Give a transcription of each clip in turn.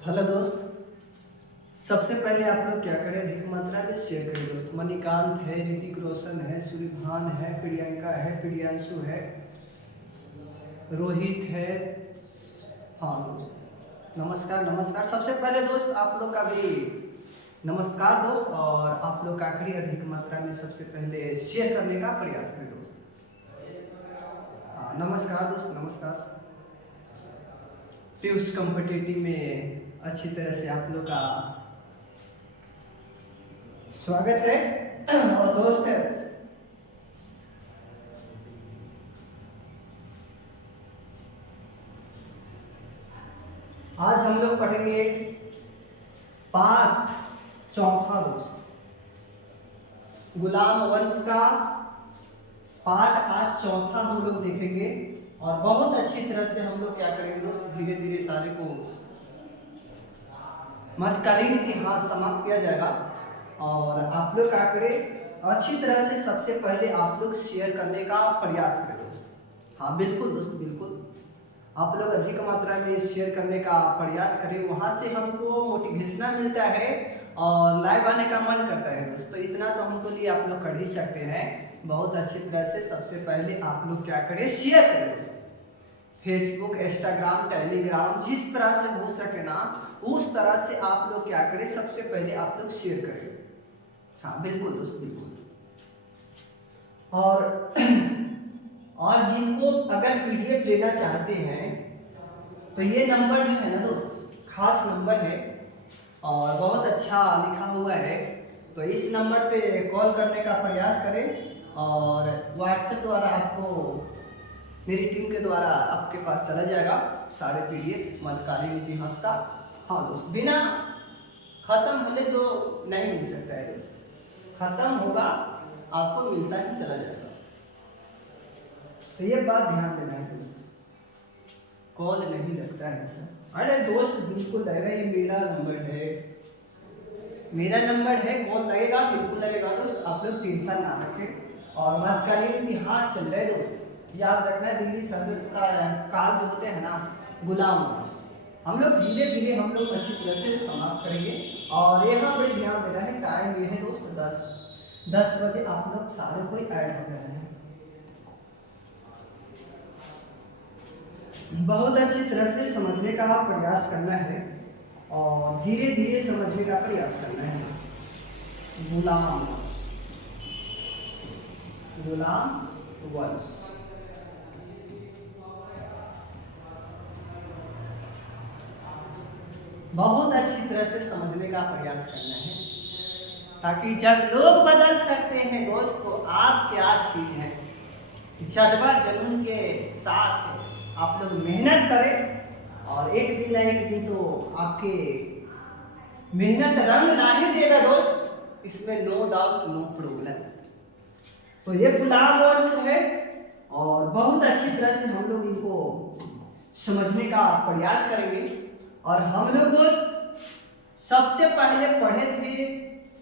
Hello दोस्त। सबसे पहले आप लोग क्या करें, अधिक मात्रा में शेयर करें दोस्त। मणिकांत है, ऋतिक रोशन है, सूर्यभान है, प्रियंका है, प्रियांशु है, रोहित है। हाँ दोस्त, नमस्कार नमस्कार। सबसे पहले दोस्त आप लोग का भी नमस्कार दोस्त। और आप लोग का करिए अधिक मात्रा में सबसे पहले शेयर करने का प्रयास करें दोस्त। हाँ नमस्कार दोस्त, नमस्कार। पीयूष कॉम्पिटिटिव में अच्छी तरह से आप लोग का स्वागत है। और दोस्त आज हम लोग पढ़ेंगे पाठ चौथा दोस्त, गुलाम वंश का पाठ आज चौथा हम लोग देखेंगे। और बहुत अच्छी तरह से हम लोग क्या करेंगे दोस्त, धीरे धीरे सारे को मध्यकालीन इतिहास समाप्त किया जाएगा। और आप लोग क्या करें, अच्छी तरह से सबसे पहले आप लोग शेयर करने का प्रयास करें दोस्त। हाँ बिल्कुल दोस्त, बिल्कुल आप लोग अधिक मात्रा में शेयर करने का प्रयास करें, वहाँ से हमको मोटिवेशन मिलता है और लाइव आने का मन करता है दोस्त। तो इतना तो हमको लिए आप लोग कर ही सकते हैं। बहुत अच्छी तरह से सबसे पहले आप लोग क्या करें, शेयर करें दोस्त। फेसबुक, इंस्टाग्राम, टेलीग्राम, जिस तरह से हो सके ना उस तरह से आप लोग क्या करें, सबसे पहले आप लोग शेयर करें। हाँ बिल्कुल दोस्त, बिल्कुल। और जिनको अगर पीडीएफ लेना चाहते हैं तो ये नंबर जो है ना दोस्त, खास नंबर है और बहुत अच्छा लिखा हुआ है। तो इस नंबर पे कॉल करने का प्रयास करें और व्हाट्सएप द्वारा आपको मेरी टीम के द्वारा आपके पास चला जाएगा सारे पीडीएफ मध्यकालीन इतिहास का। हाँ दोस्त, बिना खत्म होने जो नहीं मिल सकता है दोस्त, खत्म होगा आपको मिलता ही चला जाएगा। तो ये बात ध्यान देना है दोस्त, कॉल नहीं लगता है सर। अरे दोस्त बिल्कुल लगेगा, ये मेरा नंबर है, मेरा नंबर है, कॉल लगेगा, बिल्कुल लगेगा दोस्त। आप लोग टेंशन ना रखें। और मध्यकालीन इतिहास चल रहा है दोस्त, याद रखना। दिल्ली सल्तनत का काल जो होते हैं ना, गुलाम वंश, हम लोग धीरे धीरे हम लोग अच्छी तरह से समाप्त करेंगे। और यहाँ पर ध्यान देना है, टाइम ये है दोस्त 10 बजे आप लोग सारे कोई ऐड हो गए हैं। बहुत अच्छी तरह से समझने का प्रयास करना है और धीरे धीरे समझने का प्रयास करना है। गुलाम वंश, गुलाम वंश, बहुत अच्छी तरह से समझने का प्रयास करना है, ताकि जब लोग बदल सकते हैं दोस्त तो आप क्या चीज है। जज्बा जुनून के साथ आप लोग मेहनत करें और एक दिन ना एक दिन तो आपके मेहनत रंग ला ही देगा दोस्त, इसमें नो डाउट, नो प्रॉब्लम। तो ये गुलाम वंश है और बहुत अच्छी तरह से हम लोग इनको समझने का प्रयास करेंगे। और हम लोग दोस्त सबसे पहले पढ़े थे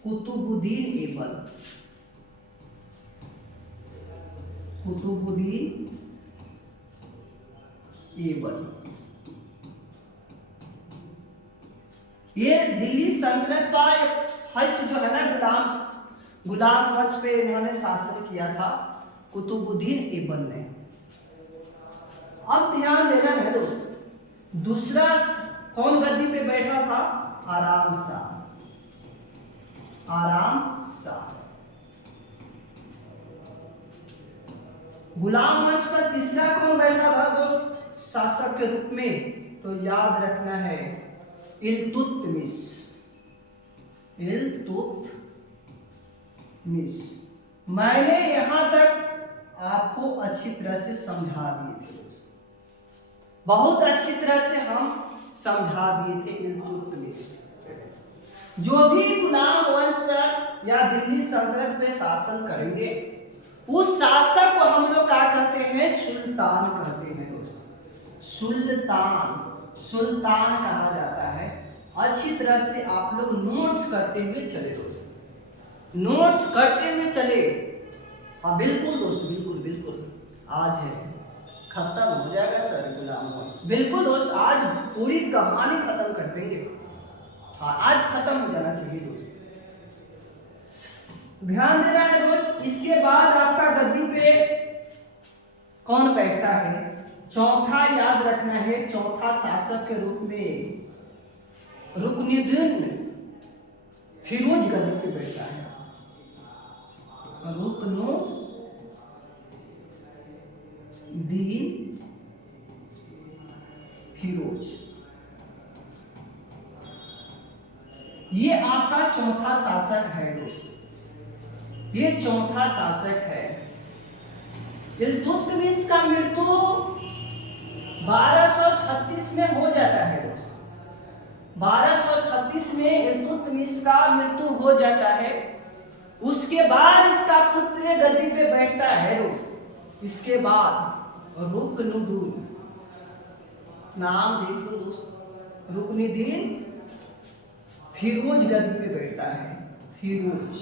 कुतुबुद्दीन ऐबक, कुतुबुद्दीन ऐबक। ये दिल्ली सल्तनत का फर्स्ट जो है ना गुलाम वंश पे इन्होंने शासन किया था, कुतुबुद्दीन ऐबक ने। अब ध्यान देना है दोस्त, दूसरा कौन गद्दी पे बैठा था, आराम शाह, आराम शाह। गुलाम वंश पर तीसरा कौन बैठा था दोस्त शासक के रूप में, तो याद रखना है इल्तुतमिश, इल्तुतमिश। मैंने यहां तक आपको अच्छी तरह से समझा दिए थे दोस्त, बहुत अच्छी तरह से हम समझा दिए थे इल्तुतमिश। जो भी गुलाम वंश पर या दिल्ली सल्तनत पे शासन करेंगे उस शासक को हम लोग क्या कहते हैं, सुल्तान कहते हैं दोस्त। सुल्तान, सुल्तान कहा जाता है। अच्छी तरह से आप लोग नोट्स करते हुए चले दोस्त, नोट्स करते हुए चले। हाँ बिल्कुल दोस्त, बिल्कुल बिल्कुल। आज है खत्म हो जाएगा सर गुलाम वंश। बिल्कुल दोस्त, आज पूरी कहानी खत्म कर देंगे। हाँ, आज खत्म हो जाना चाहिए दोस्त। ध्यान देना है दोस्त। इसके बाद आपका गद्दी पे कौन बैठता है? चौथा याद रखना है, चौथा शासक के रूप में रुकनुद्दीन फिरोज गद्दी पे बैठता है। रुकनुद्दीन फिरोज, ये आपका चौथा शासक है दोस्त। ये चौथा शासक है। इल्तुतमिश का मृत्यु 1236 में हो जाता है दोस्त। 1236 में इल्तुतमिश का मृत्यु हो जाता है। उसके बाद इसका पुत्र गद्दी पे बैठता है दोस्त। इसके बाद रुकनुद्दीन, नाम देखो दोस्त, रुकनुद्दीन फिरोज गद्दी पे बैठता है। फिरोज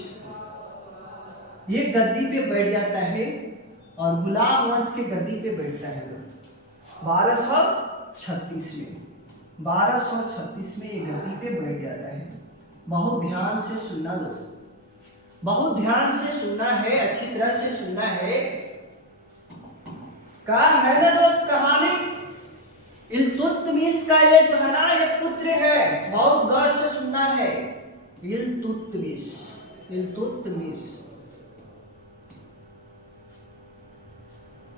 ये गद्दी पे बैठ जाता है और गुलाम वंश के गद्दी पे बैठता है दोस्त 1236 में। 1236 में ये गद्दी पे बैठ जाता है। बहुत ध्यान से सुनना दोस्त, बहुत ध्यान से सुनना है, अच्छी तरह से सुनना है। कहा है ना दोस्त कहानी, इल्तुतमिश का ये जो है ना ये पुत्र है, बहुत गौर से सुनना है। इल्तुतमिश, इल्तुतमिश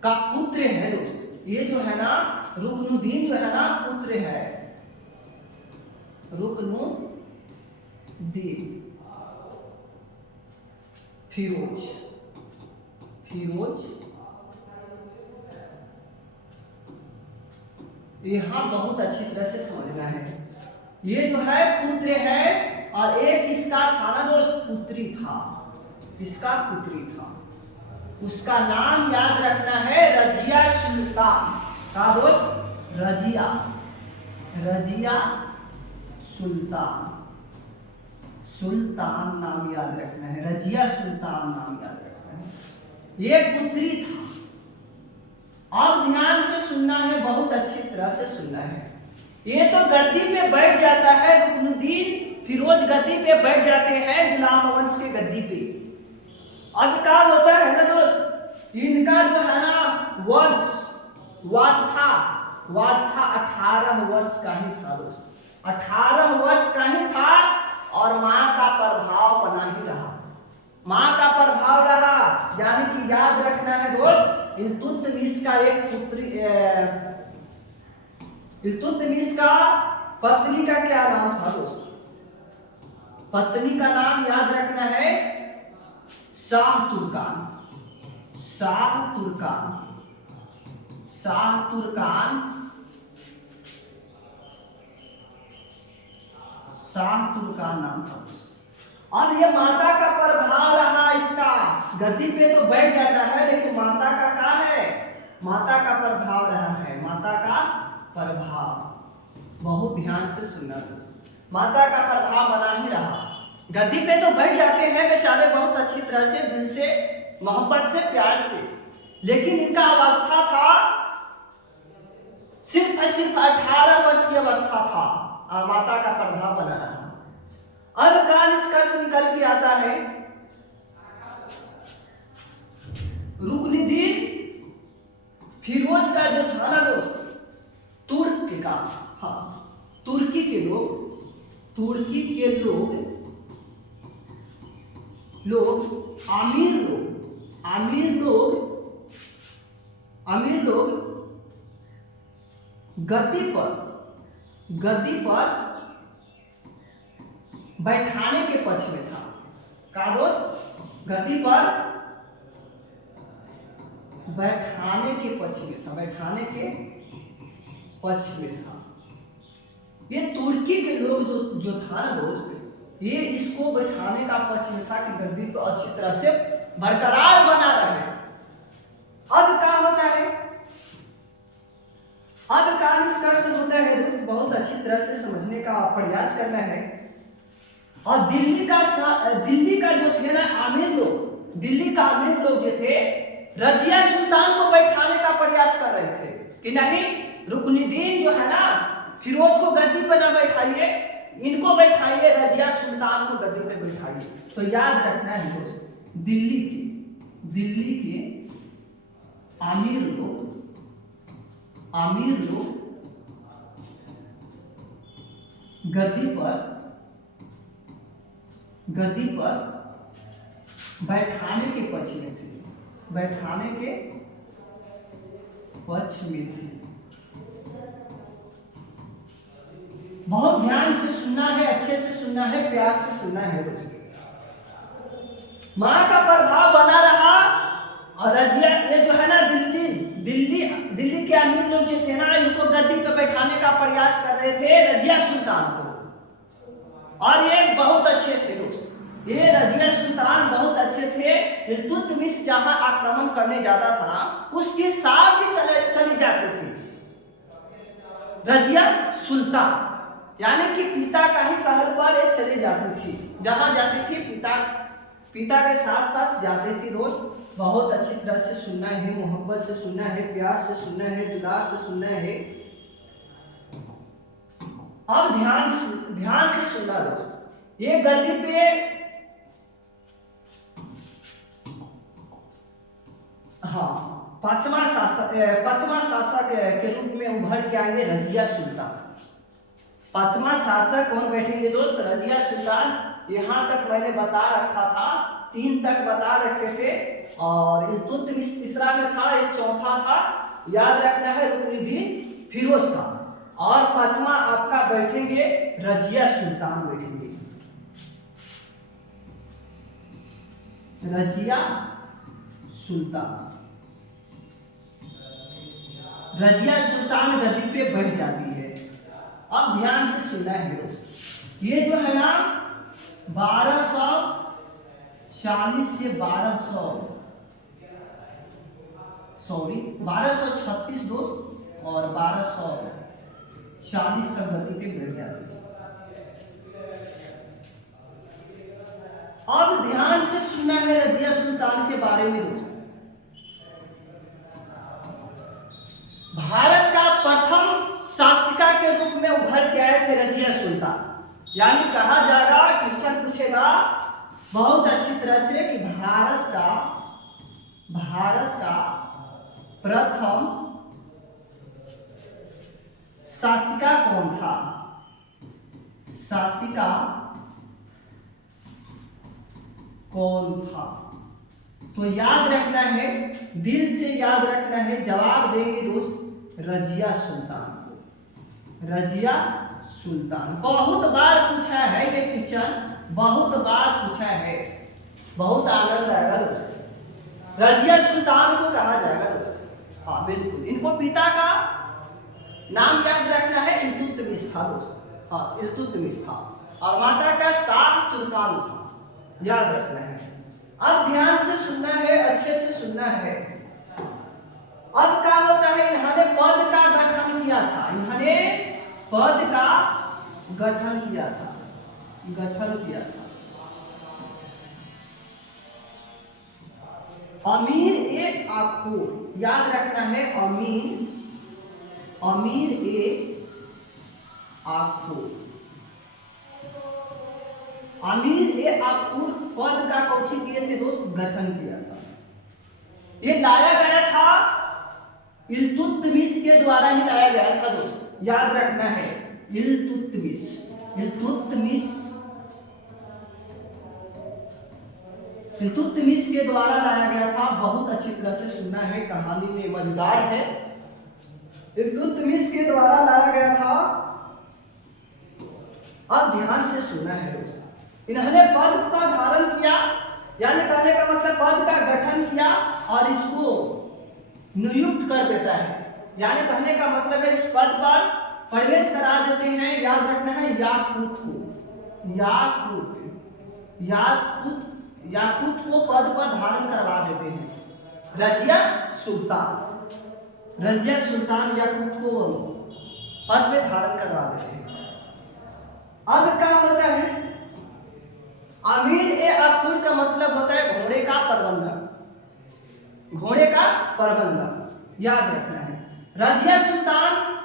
का पुत्र है दोस्त। ये जो है ना रुकनुद्दीन जो है ना पुत्र है, रुकनुद्दीन फिरोज। फिरोज यहां बहुत अच्छी तरह से समझना है। ये जो है पुत्र है और एक इसका था ना दोस्त पुत्री था, इसका पुत्री था। उसका नाम याद रखना है रजिया सुल्तान का दोस्त, रजिया, रजिया सुल्तान। सुल्तान नाम याद रखना है, रजिया सुल्तान नाम याद रखना है। ये पुत्री था। अब ध्यान से सुनना है, बहुत अच्छी तरह से सुनना है। ये तो गद्दी पे बैठ जाता है, रुकनुद्दीन फिरोज गद्दी पे बैठ जाते हैं, गुलाम वंश के गद्दी पे। अब क्या होता है ना दोस्त, इनका जो है ना वर्ष वास्था 18 वर्ष का ही था दोस्त। 18 वर्ष का ही था और माँ का प्रभाव बना ही रहा। माँ का प्रभाव रहा, यानी कि याद रखना है दोस्त, इल्तुतमिश का एक पुत्री, इल्तुतमिश का पत्नी का क्या नाम था दोस्त? पत्नी का नाम याद रखना है शाह तुर्कान। शाह तुर्कान, शाह तुर्कान, शाह तुर्कान नाम था। अब ये माता का प्रभाव रहा इसका, गद्दी पे तो बैठ जाता है लेकिन माता का क्या है? माता का प्रभाव रहा है, माता का प्रभाव। बहुत ध्यान से सुनना दोस्तों, माता का प्रभाव बना ही रहा। गद्दी पे तो बैठ जाते हैं बेचारे बहुत अच्छी तरह से, दिल से, मोहब्बत से, प्यार से, लेकिन इनका अवस्था था सिर्फ 18 वर्ष की अवस्था था और माता का प्रभाव बना रहा। अब का निष्कर्ष निकल के आता है, रुकनुद्दीन फिरोज का जो था ना दोस्त, तुर्क का, हाँ तुर्की के लोग, तुर्की के अमीर लोग गद्दी पर बैठाने के पक्ष में था। का दोस्त? गद्दी पर बैठाने के पक्ष में था, बैठाने के पक्ष में था। ये तुर्की के लोग जो था ना दोस्त, ये इसको बैठाने का पक्ष में था कि गद्दी को अच्छी तरह से बरकरार बना रहे। अब क्या होता है, अब का निष्कर्ष होता है दोस्त, बहुत अच्छी तरह से समझने का प्रयास करना है। और दिल्ली का जो थे ना आमिर लोग, दिल्ली का आमिर लोग जो थे, रजिया सुल्तान को बैठाने का प्रयास कर रहे थे कि नहीं, रुकनुद्दीन जो है ना, फिरोज को गद्दी पर ना बैठाइए, इनको बैठाइए, रजिया सुल्तान को गद्दी पे बैठाइए। तो याद रखना है दोस्त, दिल्ली के आमिर लोग गद्दी पर बैठाने के पक्ष में थे, बहुत ध्यान से सुनना है, अच्छे से सुनना है, प्यार से सुनना है दोस्तों। मां का प्रभाव बना रहा और रजिया ये जो है ना, दिल्ली के अमीर लोग जो थे ना, इनको गद्दी पे बैठाने का प्रयास कर रहे थे रजिया सुल्तान को, और ये बहुत अच्छे थे दोस्त, ये रजिया सुल्तान बहुत अच्छे थे। इल्तुतमिश जहां आक्रमण करने जाता था ना, उसके साथ ही चली जाती थी रजिया सुल्तान, यानी कि पिता का ही कहल पर ये चली जाती थी, जहां जाती थी पिता के साथ साथ जाती थी दोस्त। बहुत अच्छी तरह से सुनना है, मोहब्बत से सुनना है, प्यार से सुनना है, दुलार से सुनना है। अब ध्यान से सुनना दोस्त। ये गद्दी पे पांचवा शासक के रूप में उभर के आएंगे रजिया सुल्तान। पांचवा शासक कौन बैठेंगे दोस्त? रजिया सुल्तान। यहाँ तक मैंने बता रखा था, 3 तक बता रखे थे, और इल्तुतमिश तीसरा में था, ये चौथा था। याद रखना है रुकनुद्दीन फिरोज शाह, और 5वां आपका बैठेंगे रजिया सुल्तान बैठेंगे। रजिया सुल्तान गद्दी पे बैठ जाती है। अब ध्यान से सुनना है दोस्त, ये जो है ना 1240 से 1236 दोस्त, और 1240 तक गद्दी पे बैठ जाती है। अब ध्यान से सुनना है रजिया सुल्तान के बारे में दोस्त। भारत का प्रथम शासिका के रूप में उभर के आए थे रजिया सुल्तान। यानी कहा जाएगा, क्वेश्चन पूछेगा बहुत अच्छी तरह से कि भारत का प्रथम शासिका कौन था? शासिका कौन था? तो याद रखना है, दिल से याद रखना है, जवाब देंगे दोस्त रजिया सुल्तान को। रजिया सुल्तान बहुत बार पूछा है, ये क्वेश्चन बहुत बार पूछा है, बहुत आनंद आएगा दोस्त। रजिया सुल्तान को कहा जाएगा दोस्त। हाँ बिल्कुल, इनको पिता का नाम याद रखना है, इल्तुतमिश था दोस्त। हाँ इल्तुतमिश था, और माता का शाह तुर्कान था, याद रखना है। अब ध्यान से सुनना है, अच्छे से सुनना है। अब क्या होता है, इन्होंने पद का गठन किया था, गठन किया था। अमीर ए आखूर, याद रखना है, अमीर ए आखूर। अमीर ए आखूर पद का कौची किए थे दोस्त? गठन किया था। ये लाया गया था इल्तुतमिश के द्वारा ही लाया गया था दोस्त, याद रखना है। इल्तुतमिश के द्वारा लाया गया था। बहुत अच्छी तरह से सुनना है, कहानी में मजेदार है। इल्तुतमिश के द्वारा लाया गया था। अब ध्यान से सुनना है दोस्त। इन्होंने पद का धारण किया, यानी कहने का मतलब पद का गठन किया और इसको नियुक्त कर देता है, यानी कहने का मतलब है इस पद पर प्रवेश करा देते हैं। याद रखना है, याकूत को पद पर धारण करवा देते हैं। रजिया सुल्तान याकूत को पद में धारण करवा देते हैं। अब क्या होता है, अमीर ए आखूर का मतलब होता है घोड़े का प्रबंधक। घोड़े का प्रबंधक, याद रखना है। रजिया सुल्तान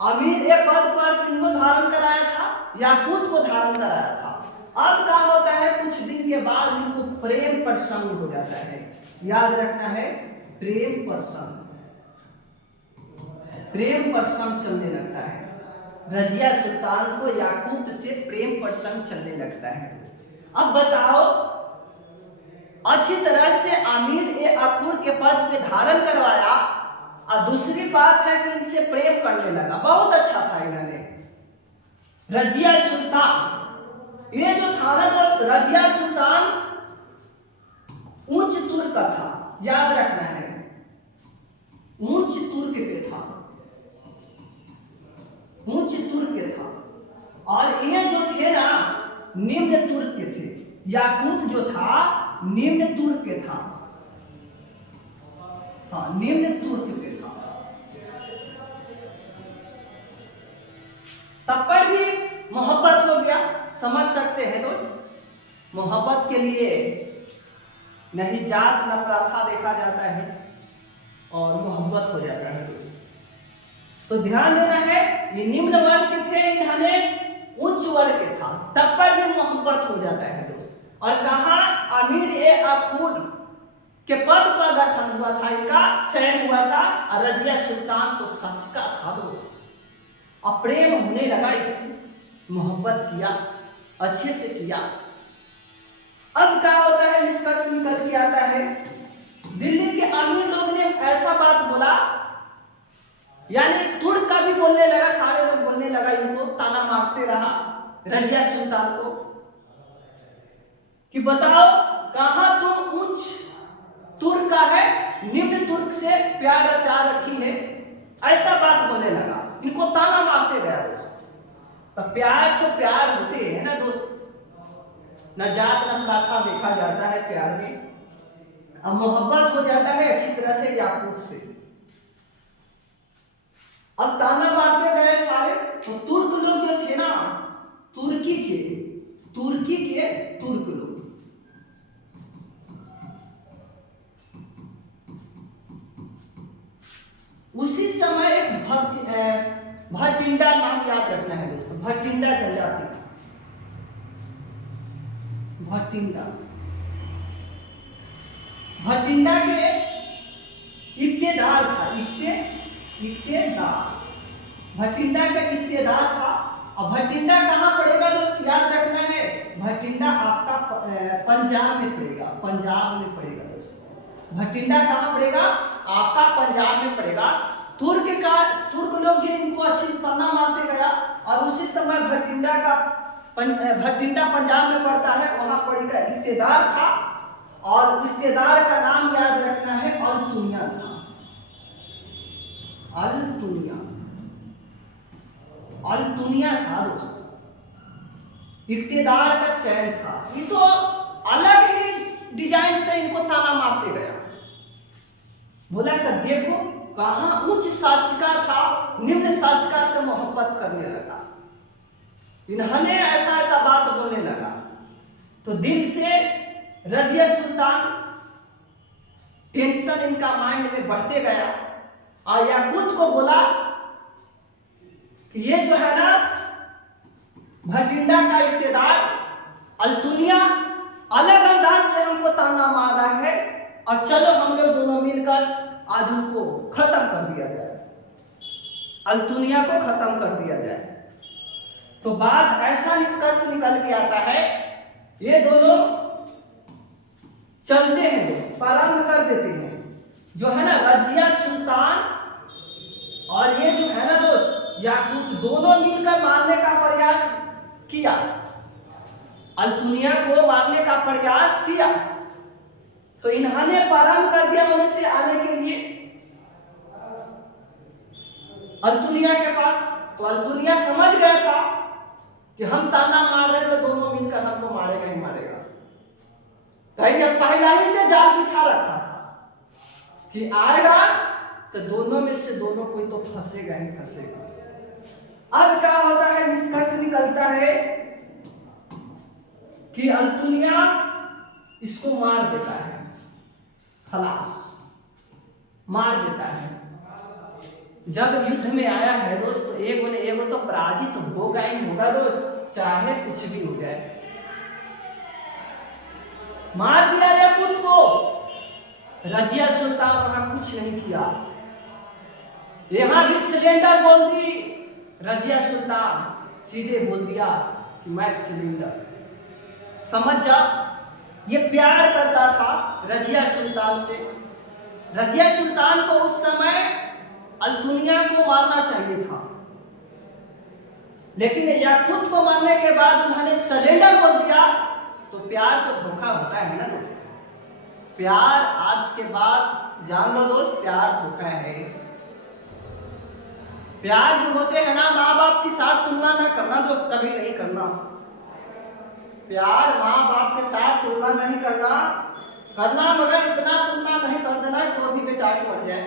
अमीर ए पद पर किन्हों धारण कराया था, याकूत को धारण कराया था। अब क्या होता है, कुछ दिन के बाद इनको प्रेम प्रसंग हो जाता है, याद रखना है, प्रेम प्रसंग, प्रेम प्रसंग चलने लगता है। रजिया सुल्तान को याकूत से प्रेम प्रसंग चलने लगता है। अब बताओ, अच्छी तरह से अमीर ए अखूर के पद पे धारण करवाया, और दूसरी बात है कि इनसे प्रेम करने लगा, बहुत अच्छा था इन्होंने। रजिया सुल्तान, ये जो था ना दोस्त, रजिया सुल्तान उच्च तुर्क का था, याद रखना है, उच्च तुर्क के था, उच्च तुर्क के था। और ये जो थे ना निम्न तुर्क के थे, याकूत जो था निम्न तुर्क के था, हाँ निम्न तुर्क के था। तब पर भी मोहब्बत हो गया, समझ सकते हैं दोस्त, मोहब्बत के लिए नहीं जात न प्रथा देखा जाता है और मोहब्बत हो जाता है दोस्त। तो ध्यान देना है, ये निम्न वर्ग के थे, इन्होंने उच्च वर्ग के था, तब पर भी मोहब्बत हो जाता है दोस्त। और कहा अमीर ए अखूर के पद पर गठन हुआ था, इनका चयन हुआ था, और रजिया सुल्तान तो शासिका था दोस्त। और प्रेम होने लगा, इससे मोहब्बत किया, अच्छे से किया। अब क्या होता है, निष्कर्ष निकल के आता है, दिल्ली के अमीर लोग ने ऐसा बात बोला, यानी तुर्क का भी बोलने लगा, सारे लोग बोलने लगा, इनको ताना मारते रहा रजिया सुल्तान को कि बताओ कहां तुम उच्च तुर्क का है, निम्न तुर्क से प्यार आचार रखी है, ऐसा बात बोलने लगा, इनको ताना मारते गया दोस्त। तो प्यार तो प्यार होते हैं ना दोस्त, न जात न प्रथा देखा जाता है प्यार में। अब मोहब्बत हो जाता है अच्छी तरह से याकूत से। अब ताना मारते गए सारे, तो तुर्क लोग जो थे ना, तुर्की के तुर्क लोग, उसी समय एक भटिंडा नाम याद रखना है दोस्तों, भटिंडा जनजाति, भटिंडा के इक्तेदार था, इक्तेदार, भटिंडा का इक्तेदार था। और भटिंडा कहाँ पड़ेगा दोस्त, याद रखना है, भटिंडा आपका पंजाब में पड़ेगा, पंजाब में पड़ेगा दोस्तों। भटिंडा कहाँ पड़ेगा, आपका पंजाब में पड़ेगा। तुर्क लोग जो इनको अच्छी ताना मारते गया, और उसी समय भटिंडा पंजाब में पड़ता है, वहां पड़ेगा इक्तेदार था, और इक्तेदार का नाम याद रखना है अल्तुनिया था, अल्तुनिया था दोस्तों। इक्तेदार का चयन था, ये तो अलग ही डिजाइन से इनको ताना मारते गया, बोला कि देखो कहां उच्च शासिका था, निम्न शासिका से मोहब्बत करने लगा, इन्होंने ऐसा बात बोलने लगा। तो दिल से रजिया सुल्तान टेंशन इनका माइंड में बढ़ते गया, और याकूत को बोला कि ये जो है ना भटिंडा का इक्तेदार अल्तुनिया अलग अंदाज से हमको ताना मार रहा है, और चलो हम लोग दोनों मिलकर आज उनको खत्म कर दिया जाए, अल्तुनिया को खत्म कर दिया जाए। तो बात ऐसा निष्कर्ष निकल के आता है, ये दोनों चलते हैं, प्रारंभ कर देते हैं, जो है ना रजिया सुल्तान और ये जो है ना दोस्त याकूत, दोनों मिलकर मारने का प्रयास किया, अल्तुनिया को मारने का प्रयास किया। तो इन्होंने प्रारंभ कर दिया वहां से आने के लिए अल्तुनिया के पास। तो अल्तुनिया समझ गया था कि हम ताना मार रहे हैं, तो दोनों मिलकर हमको मारेगा ही मारेगा, कहीं पहला ही से जाल बिछा रखा था कि आएगा तो दोनों में से दोनों कोई तो फंसेगा ही फंसेगा। अब क्या होता है, निष्कर्ष निकलता है कि अल्तुनिया इसको मार देता है, खलास, मार देता है। जब युद्ध में आया है दोस्त तो एगो तो पराजित होगा ही होगा दोस्त, चाहे कुछ भी हो जाए। मार दिया याकूत को, रजिया सुल्तान वहां कुछ नहीं किया। यहां भी सिलेंडर बोल दी रजिया सुल्तान, सीधे बोल दिया कि मैं सिलेंडर। समझ जा, ये प्यार करता था रजिया सुल्तान से। रजिया सुल्तान को उस समय अल्तुनिया को मारना चाहिए था, लेकिन याकूत को मारने के बाद उन्होंने सरेंडर बोल दिया। तो प्यार तो धोखा होता है ना दोस्त। प्यार आज के बाद जान लो दोस्त, प्यार धोखा है। प्यार जो होते हैं ना, माँ बाप के साथ तुलना ना करना दोस्त, कभी नहीं करना। प्यार माँ बाप के साथ तुलना नहीं करना, मगर इतना तुलना नहीं कर देना कि वो भी बेचारी मर जाए।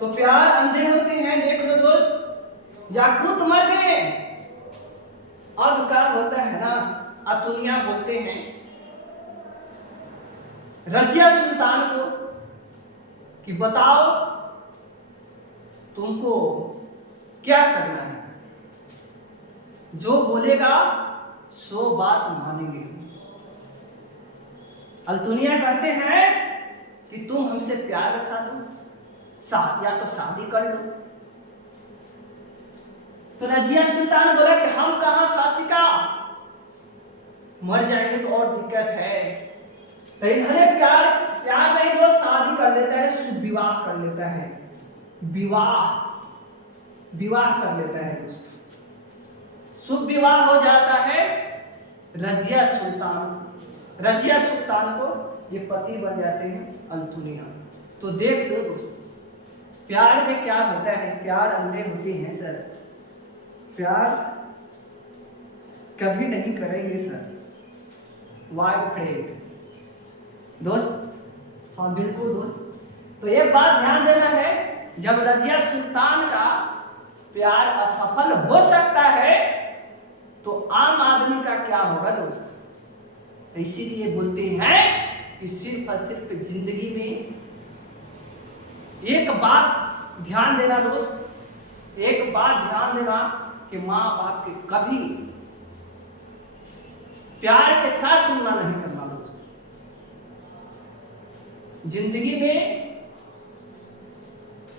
तो प्यार अंधे होते हैं, देख लो दोस्त, याकूत मर गए। अब क्या होता है ना, अतुनिया बोलते हैं रजिया सुल्तान को कि बताओ तुमको क्या करना है, जो बोलेगा सो बात मानेंगे। अल्तुनिया कहते हैं कि तुम हमसे प्यार रचा लो, या तो शादी कर लो। तो रजिया सुल्तान बोला कि हम कहां शासिका, मर जाएंगे तो और दिक्कत है। तो इन्होंने प्यार नहीं वो शादी कर लेता है, शुभ विवाह कर लेता है, विवाह कर लेता है दोस्त। शुभ विवाह हो जाता है रजिया सुल्तान को ये पति बन जाते हैं अल्तुनिया। तो देख लो दोस्त, प्यार में क्या होता है, प्यार अंधे होते हैं सर, प्यार कभी नहीं करेंगे सर। वाई फ्रेंड दोस्त, हाँ बिल्कुल दोस्त। तो ये बात ध्यान देना है, जब रजिया सुल्तान का प्यार असफल हो सकता है तो आम आदमी का क्या होगा दोस्त। इसीलिए बोलते हैं कि सिर्फ और सिर्फ जिंदगी में एक बात ध्यान देना दोस्त, एक बात ध्यान देना कि माँ बाप के कभी प्यार के साथ तुलना नहीं करना दोस्त। जिंदगी में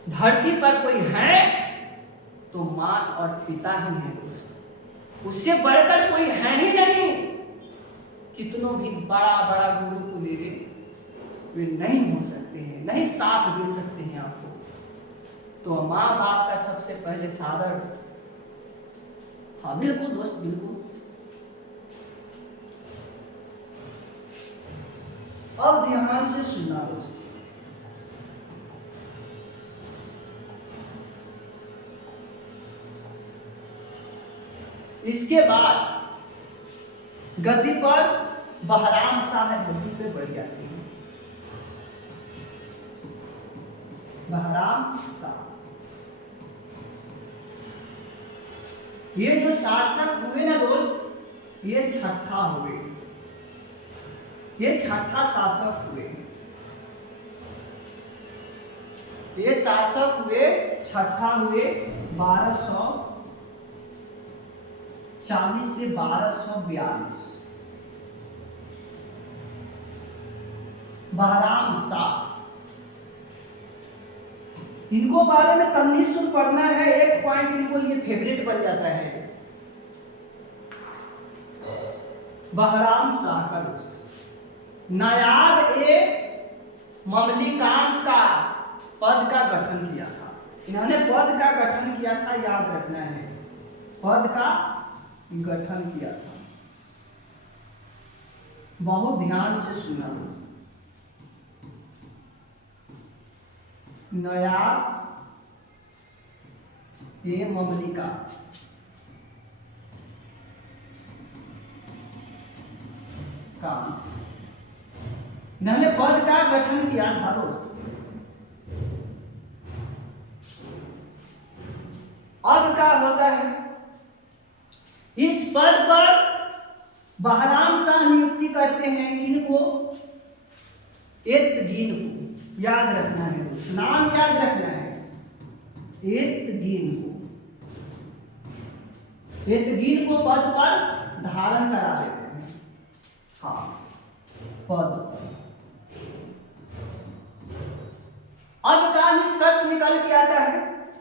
धरती पर कोई है तो माँ और पिता ही है दोस्त, उससे बढ़कर कोई है ही नहीं। कितनों भी बड़ा बड़ा गुरु को ले ले, वे नहीं हो सकते हैं, नहीं साथ दे सकते हैं आपको। तो माँ बाप का सबसे पहले सादर, हाँ बिल्कुल दोस्त बिल्कुल। अब ध्यान से सुनना दोस्त, इसके बाद गद्दी पर बहराम शाह गद्दी पे बढ़ जाते हैं। बहराम शाह ये जो शासक हुए ना दोस्त, ये छठा हुए, ये छठा शासक हुए, ये शासक हुए छठा हुए 1240 से 1242। बहराम शाह, इनको बारे में तमनीसुल पढ़ना है, एक पॉइंट इनको लिए फेवरेट बन जाता है। बहराम शाह का दोस्त नायाब ए ममलिकात का पद का गठन किया था। इन्होंने पद का गठन किया था, याद रखना है, पद का गठन किया था। बहुत ध्यान से सुना दोस्त। नायाब ए ममलिका का, इन्होंने पद का गठन किया था दोस्त। अब क्या होता है, इस पद पर बहराम शाह नियुक्ति करते हैं किनको, एतगीन को याद रखना है, नाम याद रखना है। एतगीन को पद पर धारण करा देते हैं। हाँ, पद। अब का निष्कर्ष निकल के आता है,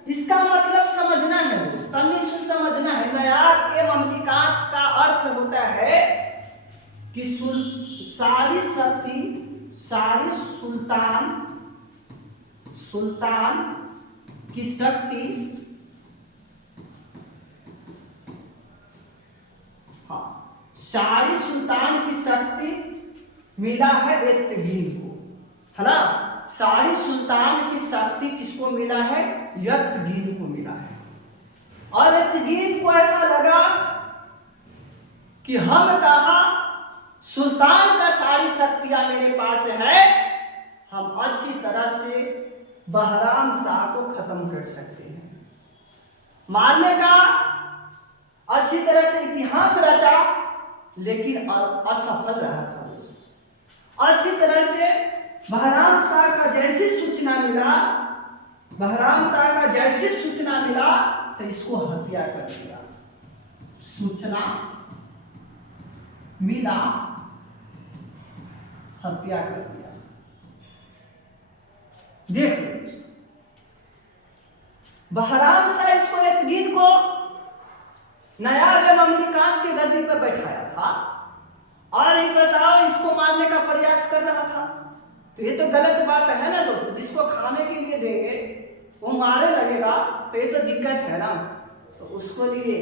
इसका मतलब समझना है दोस्त, तनिष्ठ समझना है। नायाब एवं अमलिकांत का अर्थ होता है कि सारी शक्ति, सारी सुल्तान की शक्ति, हाँ, सारी सुल्तान की शक्ति मिला है एतगीन को। हला, सारी सुल्तान की शक्ति किसको मिला है? एतगीन को मिला है। और एतगीन को ऐसा लगा कि हम कहा सुल्तान का सारी शक्तियां मेरे पास है, हम अच्छी तरह से बहराम शाह को खत्म कर सकते हैं। मारने का अच्छी तरह से इतिहास रचा, लेकिन असफल रहा था दोस्त। अच्छी तरह से बहराम शाह का जैसी सूचना मिला, तो इसको हत्या कर दिया। सूचना मिला, हत्या कर दिया। देख लो दोस्तों, बहराम शाह इसको एतगीन को नायाब एवं अमलिकांत के गद्दी पर बैठाया था, और ये बताओ इसको मारने का प्रयास कर रहा था। तो ये तो गलत बात है ना दोस्तों। जिसको खाने के लिए देंगे वो मारे लगेगा, तो ये तो दिक्कत है ना। तो उसको लिए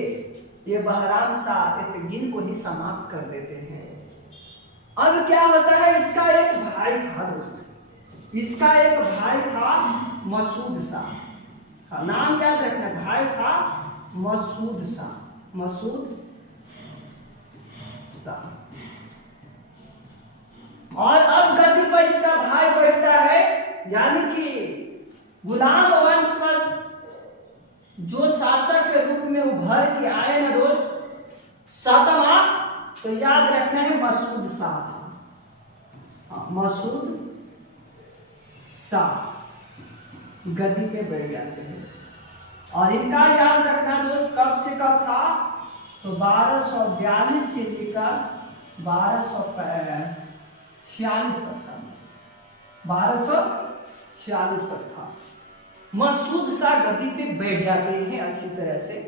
ये बहराम शाह एतगीन को ही समाप्त कर देते हैं। अब क्या होता है, इसका एक भाई था दोस्त, इसका एक भाई था मसूद शाह। नाम याद रखना, भाई था मसूद शाह। और अब गद्दी पर इसका भाई बैठता है, यानी कि गुलाम वंश पर जो शासक के रूप में उभर के आए ना दोस्त, सातवां, तो याद रखना है मसूद शाह था। मसूद शाह गद्दी पे बैठ जाते हैं। और इनका याद रखना दोस्त कब से कब था, तो 1242 से लेकर 1246 तक था। 1246 तक था। मसूद शाह गद्दी पे बैठ जाते हैं अच्छी तरह से।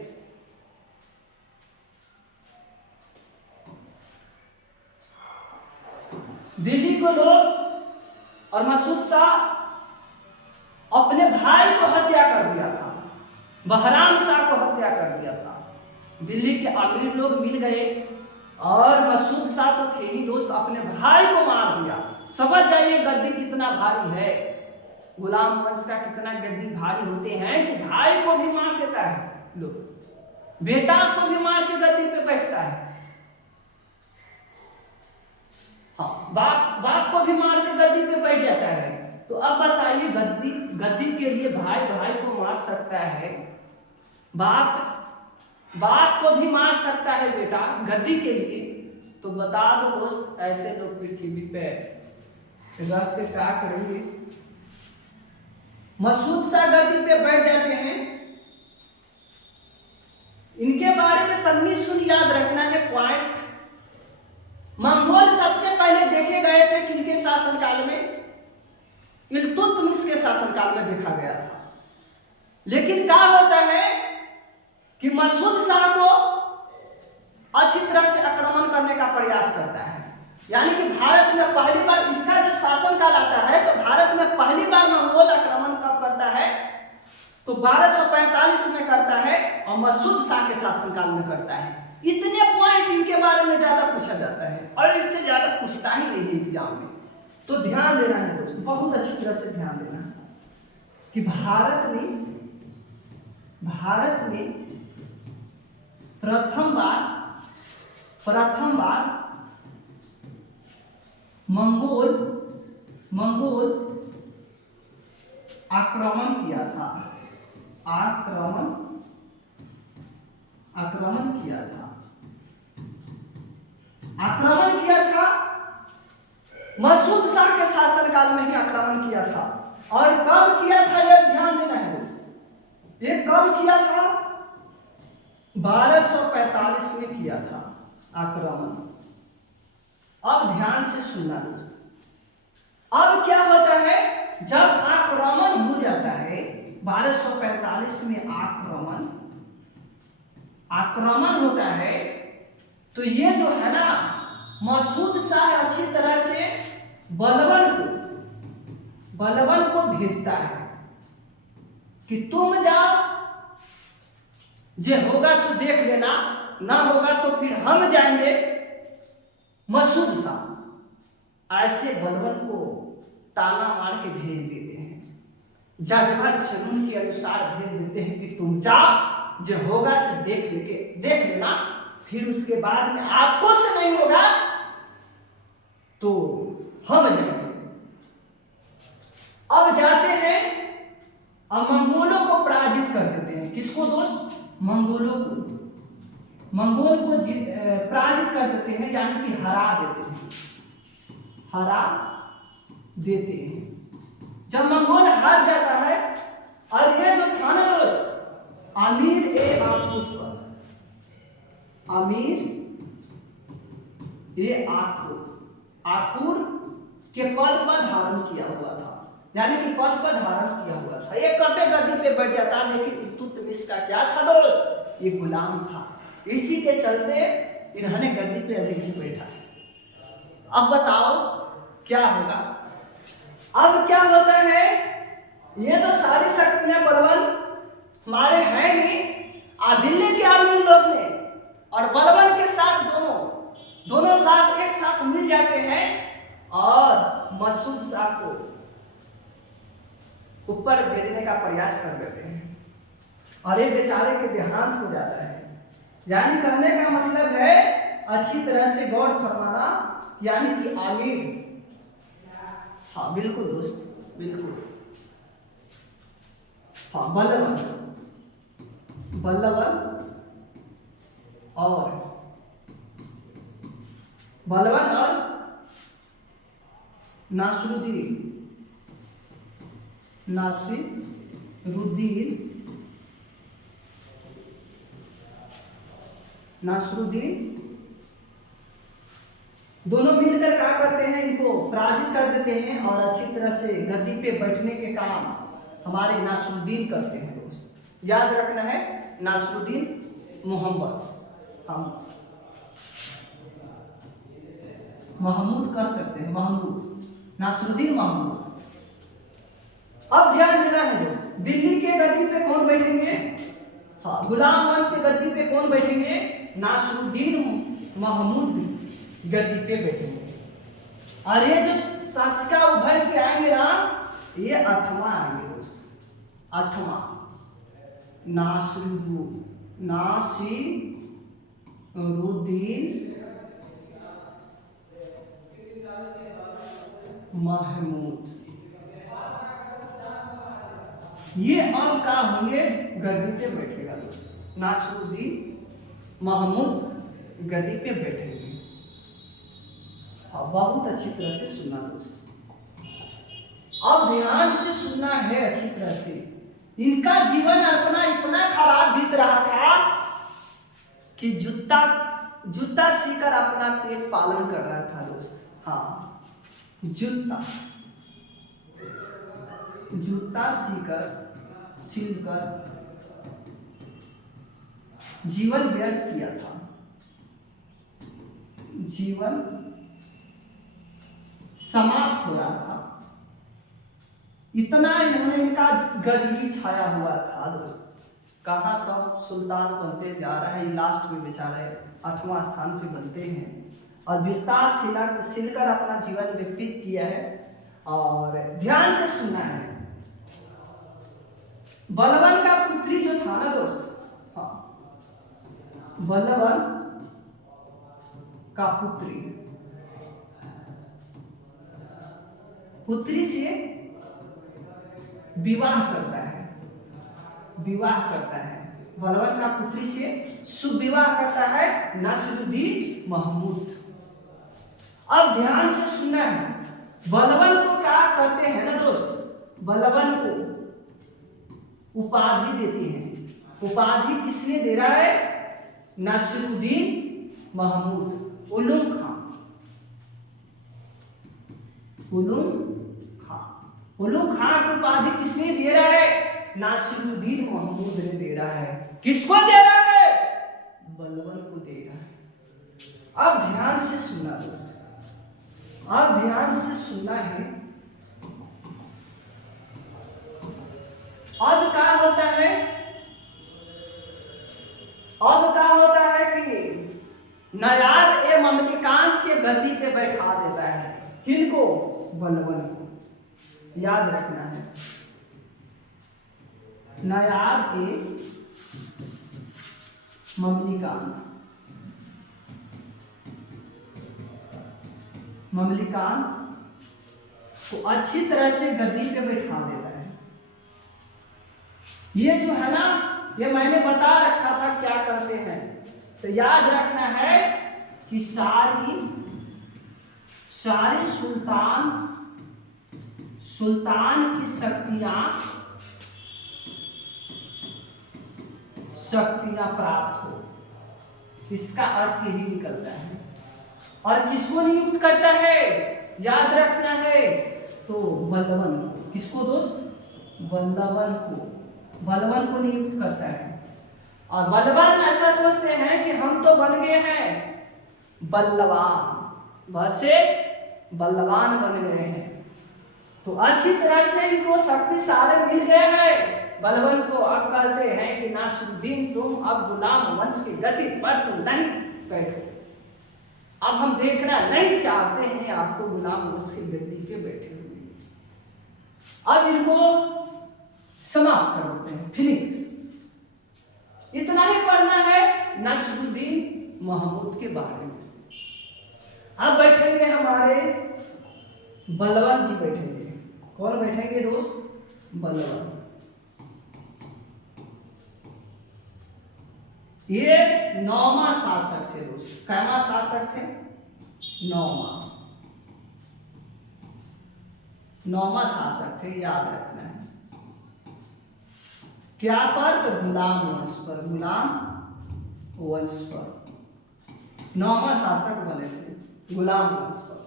दिल्ली को लोग और मसूद शाह अपने भाई को हत्या कर दिया था, बहराम शाह को हत्या कर दिया था। दिल्ली के अमीर लोग मिल गए और मसूद शाह तो थे ही दोस्त, अपने भाई को मार दिया। समझ जाइए गद्दी कितना भारी है, गुलाम वंश का कितना गद्दी भारी होते हैं कि भाई को भी मार देता है लोग, बेटा को भी मार के गद्दी पे बैठता है। हाँ, बाप को भी मार के गद्दी पे बैठ जाता है। तो अब बताइए, गद्दी के लिए भाई को मार सकता है, बाप को भी मार सकता है बेटा गद्दी के लिए। तो बता दो दोस्त, ऐसे लोग पृथ्वी पे रह के क्या करेंगे। मसूद शाह गद्दी पे बैठ जाते हैं। इनके बारे में तन्नी सुन याद रखना है पॉइंट। मंगोल सबसे पहले देखे गए थे किनके शासनकाल में? इल्तुतमिश के शासनकाल में देखा गया था। लेकिन क्या होता है कि मसूद शाह को अच्छी तरह से आक्रमण करने का प्रयास करता है। यानी कि भारत में पहली बार इसका जब शासनकाल आता है, तो भारत में पहली बार मंगोल आक्रमण कब करता है? तो 1245 में करता है, और मसूद शाह के शासनकाल में करता है। इतने पॉइंट इनके बारे में ज्यादा पूछा जाता है, और इससे ज्यादा पूछता ही नहीं है एग्जाम में। तो ध्यान देना है दोस्तों, बहुत अच्छी तरह से ध्यान देना है कि भारत में प्रथम बार मंगोल आक्रमण किया था। आक्रमण किया था मसूद शाह के शासनकाल में ही आक्रमण किया था। और कब किया था यह ध्यान देना है दोस्त, ये कब किया था? 1245 में किया था आक्रमण। अब ध्यान से सुनना दोस्त, अब क्या होता है जब आक्रमण हो जाता है 1245 में आक्रमण होता है, तो ये जो है ना मसूद शाह अच्छी तरह से बलबन को भेजता है कि तुम जाओ, जो होगा सो देख लेना, ना होगा तो फिर हम जाएंगे। मसूद शाह ऐसे बलबन को ताना मार के भेज देते हैं, जज्बा जुनून के अनुसार भेज देते हैं कि तुम जाओ, जो होगा से देख लेना, फिर उसके बाद में आपको से नहीं होगा तो हम जाएंगे। अब जाते हैं और मंगोलों को पराजित कर देते हैं। किसको दोस्त? मंगोल को पराजित कर देते हैं, यानी कि हरा देते हैं। जब मंगोल हार जाता है, और ये जो था ना दोस्त अमीर आखुर के पद पर धारण किया हुआ था, यानी कि पद पर धारण किया हुआ था। ये कभी गद्दी पे बैठ जाता, लेकिन इल्तुतमिश का क्या था दोस्त? ये गुलाम था। इसी के चलते इन्होंने गद्दी पे अभी नहीं बैठा। अब बताओ क्या होगा? अब क्या होता है? ये तो सारी शक्तियां बलबन हमारे हैं ही, दिल्ली के अमीर लोग ने और बलबन के साथ दोनों साथ एक साथ मिल जाते हैं और मसूद शाह को ऊपर भेजने का प्रयास कर देते हैं, और एक बेचारे के देहांत हो जाता है। यानी कहने का मतलब है अच्छी तरह से गौर फरमाना, यानी कि आमिर, हाँ बिल्कुल दोस्त, बिल्कुल, हाँ बल्लवन और नासरुद्दीन दोनों मिलकर क्या करते हैं? इनको पराजित कर देते हैं और अच्छी तरह से गद्दी पे बैठने के काम हमारे नासरुद्दीन करते हैं दोस्त। याद रखना है, नासरुद्दीन मोहम्मद, हम महमूद कर सकते हैं, नासरुद्दीन महमूद। अब ध्यान देना है दोस्त, दिल्ली के गद्दी पे कौन बैठेंगे? हाँ, गुलाम वंश के गद्दी पे कौन बैठेंगे? नासरुद्दीन महमूद गद्दी पे बैठेंगे। और ये जो शासका उभर के आएंगे ना, ये 8वां आएंगे दोस्त, 8वां नासिरुद्दीन महमूद। ये अब क्या होंगे? गद्दी पे बैठेगा दोस्त, नासिरुद्दीन महमूद गद्दी पे बैठेंगे। बहुत अच्छी तरह से सुनना दोस्त, अब ध्यान से सुनना है अच्छी तरह से। इनका जीवन अपना इतना खराब बीत रहा था कि जूता सीकर अपना पेट पालन कर रहा था दोस्त। हाँ, जूता सिलकर जीवन व्यर्थ किया था, जीवन समाप्त हो रहा था। इतना इनका गरीबी छाया हुआ था दोस्त। कहाँ सब सुल्तान बनते जा रहे हैं, लास्ट में बेचारे 8वां स्थान पे बनते हैं। और जूता सिलकर अपना जीवन व्यतीत किया है। और ध्यान से सुनना है, बलबन का पुत्री जो था ना दोस्त, हाँ, बलबन का पुत्री से विवाह करता है। बलबन का पुत्री से सुविवाह करता है नासिरुद्दीन महमूद। अब ध्यान से सुनना है, बलवन को क्या करते हैं ना दोस्त, बलवन को उपाधि देती हैं। उपाधि किसने दे रहा है? नासिरुद्दीन महमूद उलुग खां। उलुग खां की उपाधि किसने दे रहा है? नासिरुद्दीन महमूद ने दे रहा है। किसको दे रहा है? बलवन को दे रहा है। अब ध्यान से सुनना दोस्त, अब ध्यान से सुनना है। अब क्या होता है? अब क्या होता है कि नायाब ए ममलिकांत के गद्दी पे बैठा देता है। किनको? बलवन को। याद रखना है, नायाब ए ममलिकांत, ममलिकांत को अच्छी तरह से गद्दी पे बैठा देता है। ये जो है ना, ये मैंने बता रखा था क्या कहते हैं, तो याद रखना है कि सारी सुल्तान की शक्तियां प्राप्त हो, इसका अर्थ यही निकलता है। और किसको नियुक्त करता है? याद रखना है, तो बलवन को। किसको दोस्त? बलवन को। बलवन को नियुक्त करता है। और बलवान ऐसा सोचते हैं कि हम तो बन गए हैं बल्लवान, बस से बल्लवान बन गए हैं, तो अच्छी तरह से इनको शक्तिशाली मिल गए हैं बलवन को। अब कहते हैं कि नासिरुद्दीन तुम अब गुलाम वंश की गति पर तुम नहीं बैठो। अब हम देखना नहीं चाहते हैं आपको गुलाम वंश की गद्दी पे बैठे हुए। अब इनको समाप्त कर देते हैं, फिनिक्स। इतना ही पढ़ना है नासिरुद्दीन महमूद के बारे में। अब बैठेंगे हमारे बलवन जी बैठेंगे। कौन बैठेंगे दोस्त? बलवन। ये 9वां शासक थे दोस्त। कैवा शासक थे? 9वां शासक थे, याद रखना है। क्या पर? तो गुलाम वंश पर, गुलाम वंश पर 9वां शासक बने थे, गुलाम वंश पर।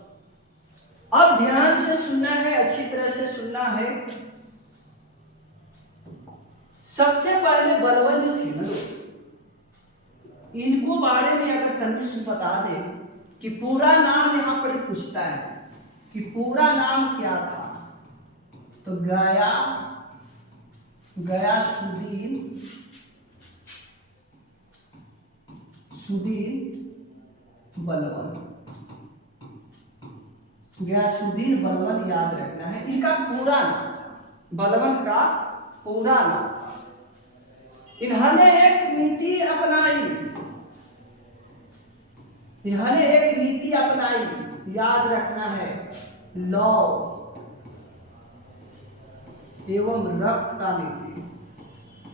अब ध्यान से सुनना है, अच्छी तरह से सुनना है। सबसे पहले बलवन जो थे ना, इनको बारे में अगर तनिक से बता दे कि पूरा नाम यहां पर पूछता है कि पूरा नाम क्या था, तो गयासुद्दीन बलवन। गयासुद्दीन बलवन याद रखना है। इनका पूरा नाम, बलवन का पूरा नाम। इन्होंने एक नीति अपनाई, याद रखना है, लौ एवं रक्त का नीति,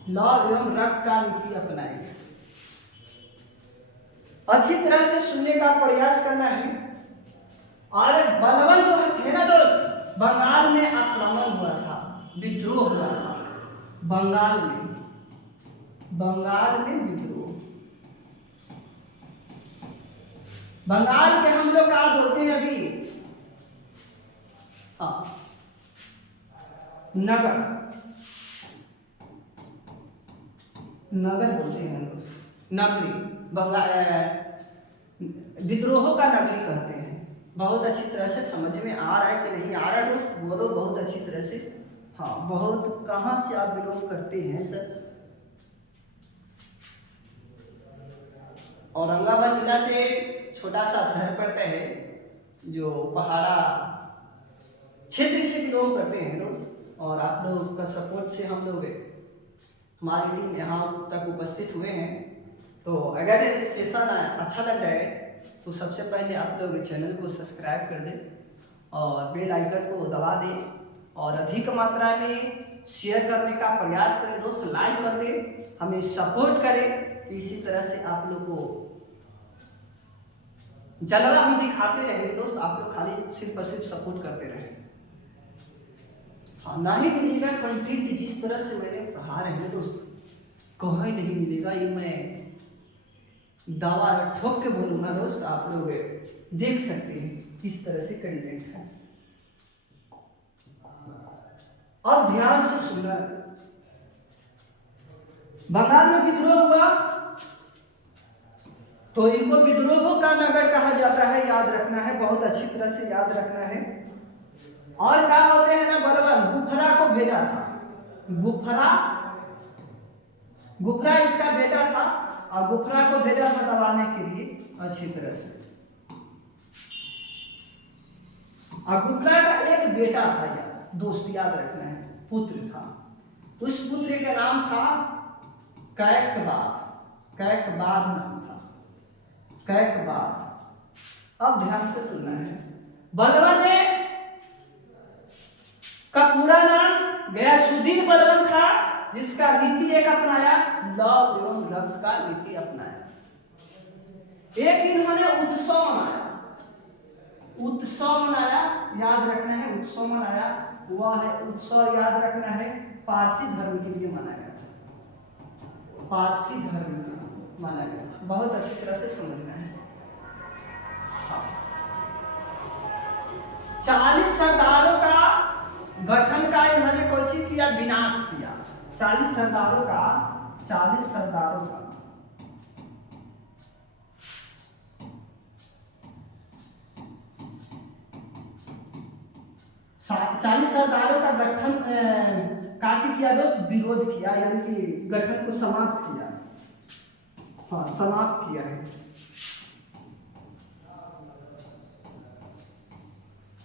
लौ एवं रक्त का नीति अपनाई। अच्छी तरह से सुनने का प्रयास करना है। और बलवन जो थे ना दोस्त, बंगाल में आक्रमण हुआ था, विद्रोह हुआ था बंगाल में विद्रोह। बंगाल के हम लोग क्या बोलते हैं अभी? हाँ, नगर बोलते हैं दोस्त। नगरी, बंगाल विद्रोह का नगरी कहते हैं। बहुत अच्छी तरह से समझ में आ रहा है कि नहीं आ रहा है दोस्त? बोलो बहुत अच्छी तरह से। हाँ, बहुत। कहाँ से आप बिलोंग करते हैं सर? औरंगाबाद जिला से छोटा सा शहर पड़ता है जो पहाड़ा क्षेत्र से बिलोंग करते हैं दोस्त। और आप लोग का सपोर्ट से हम लोग हमारी टीम यहाँ तक उपस्थित हुए हैं। तो अगर ये सेशन अच्छा लग रहा है तो सबसे पहले आप लोग चैनल को सब्सक्राइब कर दें और बेल आइकन को दबा दें और अधिक मात्रा में शेयर करने का प्रयास करें दोस्त। लाइक कर दें, हमें सपोर्ट करें। इसी तरह से आप लोग को जलवा हम दिखाते रहेंगे दोस्त, आप लोग खाली सिर्फ और सिर्फ सपोर्ट करते रहें। हाँ, ना ही मिलेगा कंटेंट जिस तरह से मैंने पढ़ा रहे हैं दोस्त, कहीं नहीं मिलेगा। ये मैं दावा ठोक के बोलूँगा दोस्त, आप लोग देख सकते हैं किस तरह से कंटेंट है। अब ध्यान से सुनना, बंगाल में विद्रोह हुआ तो इनको विद्रोह का नगर कहा जाता है, याद रखना है, बहुत अच्छी तरह से याद रखना है। और क्या होते हैं ना, बलबन गुफरा को भेजा था, गुफरा इसका बेटा था, और गुफरा को भेजा था दबाने के लिए अच्छी तरह से। और गुफरा का एक बेटा था यार दोस्त, याद रखना है, पुत्र था। उस पुत्र का नाम था कैकबाद, कैकबाद नाम था, कैकबाद। अब ध्यान से सुनना है, बलबन ने का पूरा नाम गयासुद्दीन बलबन था, जिसका नीति एक अपनाया, लव एवं रक्त का नीति अपनाया। एक इन्होंने उत्सव मनाया, याद रखना है, उत्सव मनाया, वह है उत्सव, याद रखना है, पारसी धर्म के लिए मनाया था, पारसी धर्म के लिए माना गया था। बहुत अच्छी तरह से समझना है। 40 सरदारों का गठन का इन्होंने कोशिश किया, विनाश किया। 40 सरदारों का 40 सरदारों का गठन काशी किया दोस्त, विरोध किया, यानी कि गठन को समाप्त किया। हाँ, समाप्त किया है,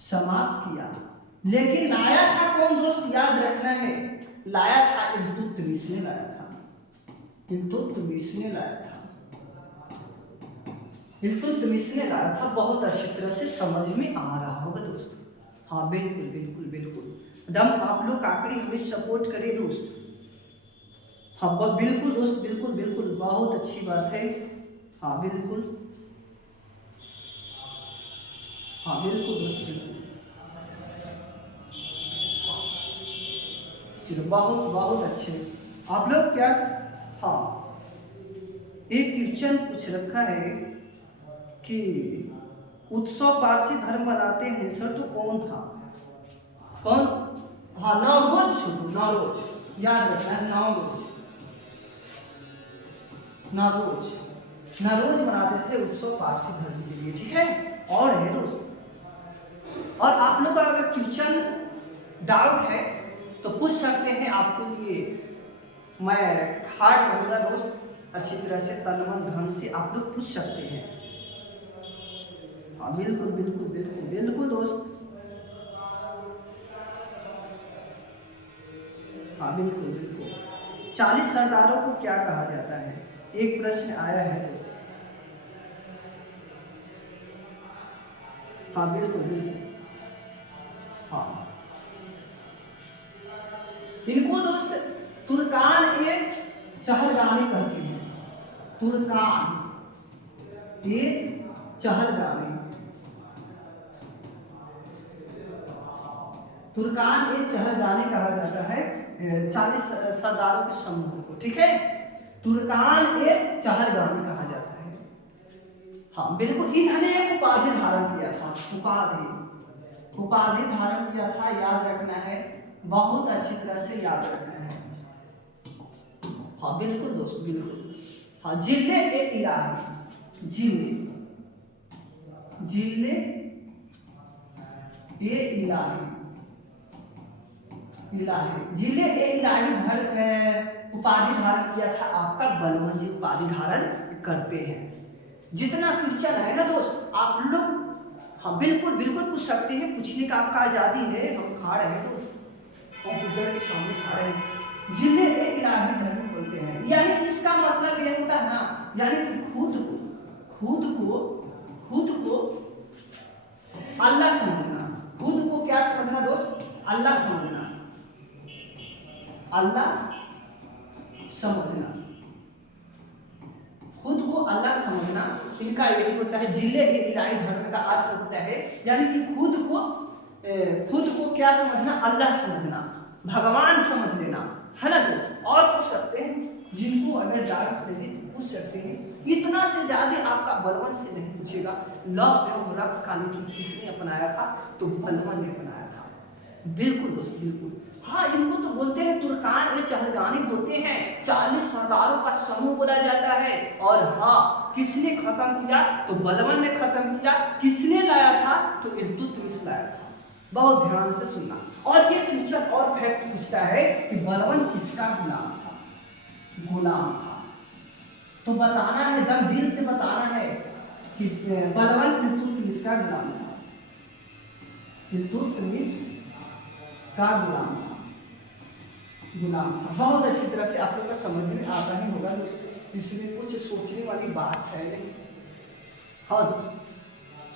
समाप्त किया। लेकिन लाया था कौन दोस्त, याद रखना है, लाया था इल्तुतमिश ने लाया था, इल्तुतमिश ने लाया था, इल्तुतमिश ने लाया था। बहुत अच्छी तरह से समझ में आ रहा होगा दोस्त। हाँ बिल्कुल बिल्कुल बिल्कुल, एकदम आप लोग आखिरी हमें सपोर्ट करें दोस्त। हाँ बिल्कुल दोस्त, बिल्कुल बिल्कुल, बहुत अच्छी बात है। हाँ बिल्कुल, हाँ बिल्कुल दोस्त, बिल्कुल, चलो बहुत बहुत अच्छे आप लोग। क्या, हाँ, एक क्वेश्चन पूछ रखा है कि उत्सव पारसी धर्म मनाते हैं सर, तो कौन था, कौन? हाँ, नवरोज, नवरोज, याद रखना है, नवरोज मनाते थे उत्सव पारसी धर्म के लिए, ठीक है। और है दोस्त, और आप लोग का अगर क्वेश्चन डाउट है तो पूछ सकते हैं, आपके लिए मैं हार्ड रहूंगा दोस्त, अच्छी तरह से तन मन धन से आप लोग पूछ सकते हैं। हाँ बिल्कुल बिल्कुल बिल्कुल बिल्कुल दोस्त, हाँ बिल्कुल बिल्कुल। 40 सरदारों को क्या कहा जाता है, एक प्रश्न आया है दोस्त। हाँ बिल्कुल बिल्कुल, हाँ, इनको दोस्त तुर्कान ए चहलगामी कहते हैं, तुर्कान ए चहलगामी, तुर्कान ए चहलगामी कहा जाता है 40 सरदारों के समूह को, ठीक है। तुर्कान ए चहलगामी कहा जाता है। हाँ बिल्कुल, इन्होंने एक उपाधि धारण किया था, उपाधि धारण किया था, याद रखना है, बहुत अच्छी तरह से याद रखना है। हाँ बिल्कुल दोस्त, बिल्कुल। हाँ, जिले ए इलाही, जिले ए इलाही, जिले ए इलाही धर्म उपाधि धारण किया था आपका बलबन जी, उपाधि धारण करते हैं। जितना क्वेश्चन है ना दोस्त, आप लोग हाँ बिल्कुल बिल्कुल पूछ सकते हैं, पूछने का आपका आजादी है, हम खा रहे हैं दोस्त, कंप्यूटर के सामने खा रहे हैं। जिले ए इलाही धर्म बोलते हैं, यानी कि इसका मतलब यह होता है ना, यानी कि खुद को अल्लाह समझना, खुद को क्या समझना दोस्त, अल्लाह समझना, अल्लाह समझना, खुद को अल्लाह समझना। समझना, इनका यही होता है। जिले इलाही धर्म का अर्थ होता है यानी कि खुद को क्या समझना, अल्लाह समझना, भगवान समझ लेना, है ना दोस्त। और पूछ सकते हैं, जिनको अगर डाउट लगे तो पूछ सकते हैं। इतना से ज्यादा आपका बलवन से नहीं पूछेगा। लव एवं रक्त का नीति किसने अपनाया था, तो बलवन ने अपनाया था। बिल्कुल दोस्त, बिल्कुल। हाँ, इनको तो बोलते हैं तुर्कान, ये चहलगानी बोलते हैं, 40 सरदारों का समूह बोला जाता है। और हाँ, किसने खत्म किया, तो बलवन ने खत्म किया। किसने लाया था, तो इल्तुतमिश लाया था। बहुत ध्यान से सुनना। और ये टीचर और फैक्ट पूछता है कि बलवन किसका गुलाम था, गुलाम था। तो बताना है, एकदम दिल से बताना है कि बलवन इल्तुतमिश का गुलाम था, इल्तुतमिश का गुलाम था, गुलाम था। बहुत अच्छी तरह से आप लोग का समझ में आ रहा ही होगा दोस्तों, इसमें कुछ सोचने वाली बात है नहीं। हाँ दोस्तों,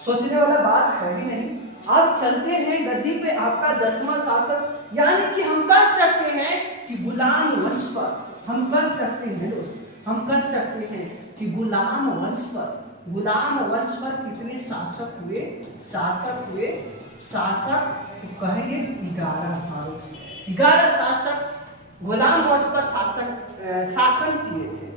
सोचने वाला बात है ही नहीं। अब चलते हैं गद्दी पे आपका 10वां शासक, यानी कि हम कह सकते हैं कि गुलाम वंश पर, हम कह सकते हैं दोस्त, हम कह सकते हैं कि गुलाम वंश पर कितने शासक हुए, शासक तो कहेंगे 11 शासक गुलाम वंश पर शासन किए थे।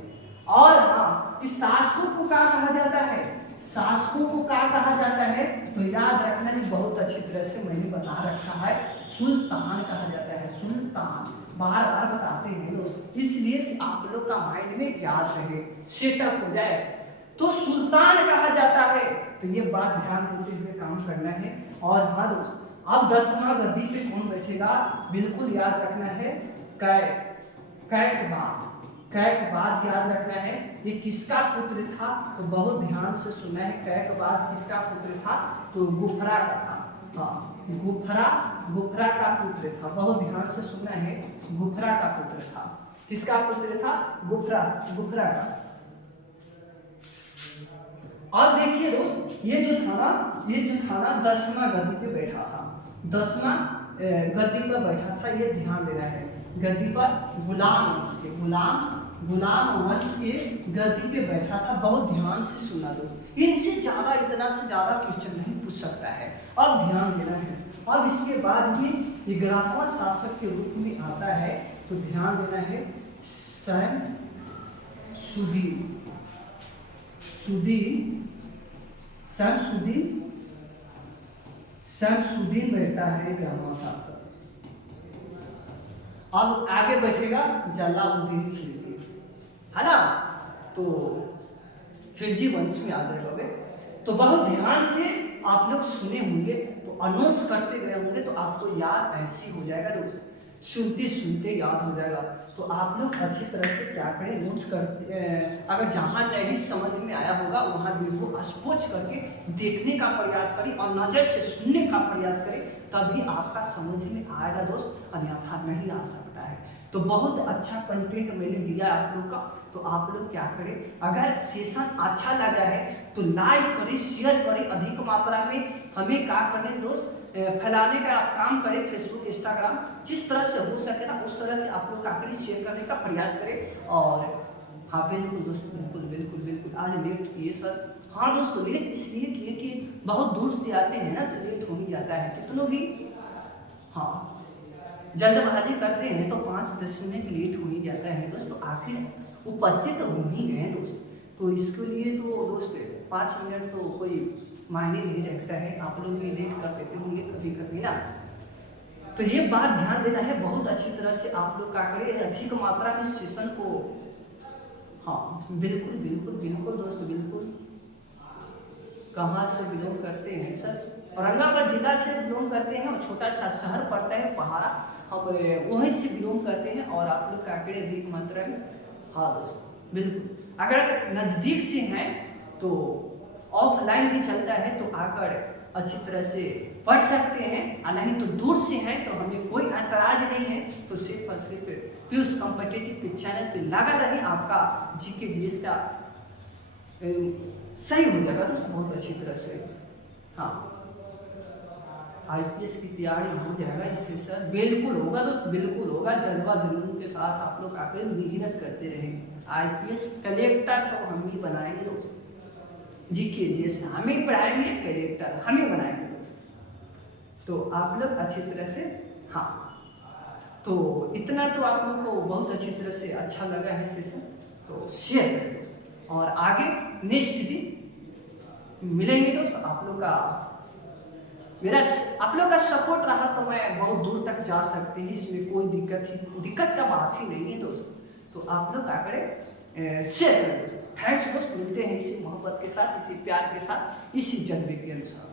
और हाँ, इस शासकों को क्या कहा जाता है, शासकों को क्या कहा जाता है, तो याद रखना ही बहुत अच्छी तरह से मैंने बता रखा है, सुल्तान कहा जाता है, सुल्तान। बार बार बताते हैं लोग, इसलिए कि आप लोग का माइंड में याद रहे, सेटअप हो जाए। तो सुल्तान कहा जाता है, तो ये बात ध्यान देते हुए काम करना है। और हाँ दोस्त, अब 10वां गद्दी पे कौन बैठेगा, बिल्कुल याद रखना है, कैकबाद याद रखना है। ये किसका पुत्र था, तो बहुत ध्यान से सुनना है। कैकबाद किसका पुत्र था, तो गुफरा का था। हाँ, गुफरा का पुत्र था, बहुत ध्यान से सुनना है। गुफरा का पुत्र था, किसका पुत्र था, गुफरा का। अब देखिए दोस्त, ये जो था ना 10वां गद्दी पे बैठा था, 10वां गद्दी पर बैठा था, ये ध्यान देना है। गद्दी पर गुलाम वंश के गद्दी पे बैठा था, बहुत ध्यान से सुनना दोस्त। इनसे ज्यादा, इतना से ज्यादा क्वेश्चन नहीं पूछ सकता है, अब ध्यान देना है। और इसके बाद ये 11वां शासक के रूप में आता है, तो ध्यान देना है, शमसुद्दीन बैठता है 11वां शासक। अब आगे बैठेगा जलालुद्दीन खिलजी, है ना, तो खिलजी वंश में याद रखोगे। तो बहुत ध्यान से आप लोग सुने होंगे, तो अनोट्स करते गए होंगे, तो आपको याद ऐसे हो जाएगा दोस्त, सुनते सुनते याद हो जाएगा। तो आप लोग अच्छी तरह से क्या करें, नोट्स करते, अगर जहाँ नहीं समझ में आया होगा वहाँ वीडियो स्पॉच करके देखने का प्रयास करें और नज़र से सुनने का प्रयास करें, तभी आपका समझ में आएगा दोस्त, अन्यथा नहीं आ सकता है। तो बहुत अच्छा कंटेंट मैंने दिया आप लोग का, तो आप लोग क्या करें, अगर सेशन अच्छा लगा है तो लाइक करें, शेयर करें, अधिक मात्रा में हमें क्या करें दोस्त, फैलाने का काम करें। फेसबुक, इंस्टाग्राम, जिस तरह से हो सके ना उस तरह से आप लोग क्या करें, शेयर करने का प्रयास करें। और हाँ बिल्कुल दोस्त, बिल्कुल आज लेट किए सर। हाँ दोस्तों, लेट इसलिए किए कि बहुत दूर से आते हैं ना, तो लेट हो ही जाता है कितनों भी। हाँ, जल्दबाजी करते हैं तो 5-10 मिनट लेट हो ही जाता है दोस्त, तो आखिर उपस्थित हो ही गए दोस्त। तो इसके लिए तो दोस्त 5 मिनट तो कोई मायने नहीं रखता है, आप लोग भी लेट कर देते होंगे कभी कभी ना। तो ये बात ध्यान देना है, बहुत अच्छी तरह से आप लोग क्या करें, अधिक मात्रा में सेशन को। हाँ बिल्कुल दोस्त, बिल्कुल। कहाँ से बिलोंग करते हैं सर, औरंगाबाद जिला से बिलोंग करते हैं, और छोटा सा शहर पड़ता है पहाड़ा, हम वहीं से बिलोंग करते हैं। और आप लोग क्या करें, अधिक मात्रा में। हाँ दोस्त बिल्कुल, अगर नज़दीक से हैं तो ऑफलाइन भी चलता है, तो आकर अच्छी तरह से पढ़ सकते हैं, और नहीं तो दूर से हैं तो हमें कोई ऐतराज नहीं है। तो सिर्फ और सिर्फ पीयूष कॉम्पिटिटिव के चैनल पे लगा रहे, आपका जीके जीएस का सही हो जाएगा दोस्त, बहुत अच्छी तरह से। हाँ, आईपीएस की तैयारी हो जाएगा इससे सर, बिल्कुल होगा दोस्त, बिल्कुल होगा। जज्बा जुनून के साथ आप लोग आकर मेहनत करते रहें। आईपीएस कलेक्टर तो हम ही बनाएंगे दोस्त, जीके जैसे हम ही पढ़ाएंगे, कैरेक्टर हम ही बनाएंगे दोस्त। तो आप लोग अच्छी तरह से, हाँ, तो इतना तो आप लोग को बहुत अच्छी तरह से अच्छा लगा है सेशन, तो शेयर करें दोस्त। और आगे नेक्स्ट दिन मिलेंगे दोस्त। आप लोग का आप लोग का सपोर्ट रहा तो मैं बहुत दूर तक जा सकते हैं, इसमें कोई दिक्कत का बात ही नहीं है दोस्त। तो आप लोग क्या करें, शेयर करें दोस्त। थैंक्स दोस्त, मिलते हैं इसी मोहब्बत के साथ, इसी प्यार के साथ, इसी जज्बे के अनुसार।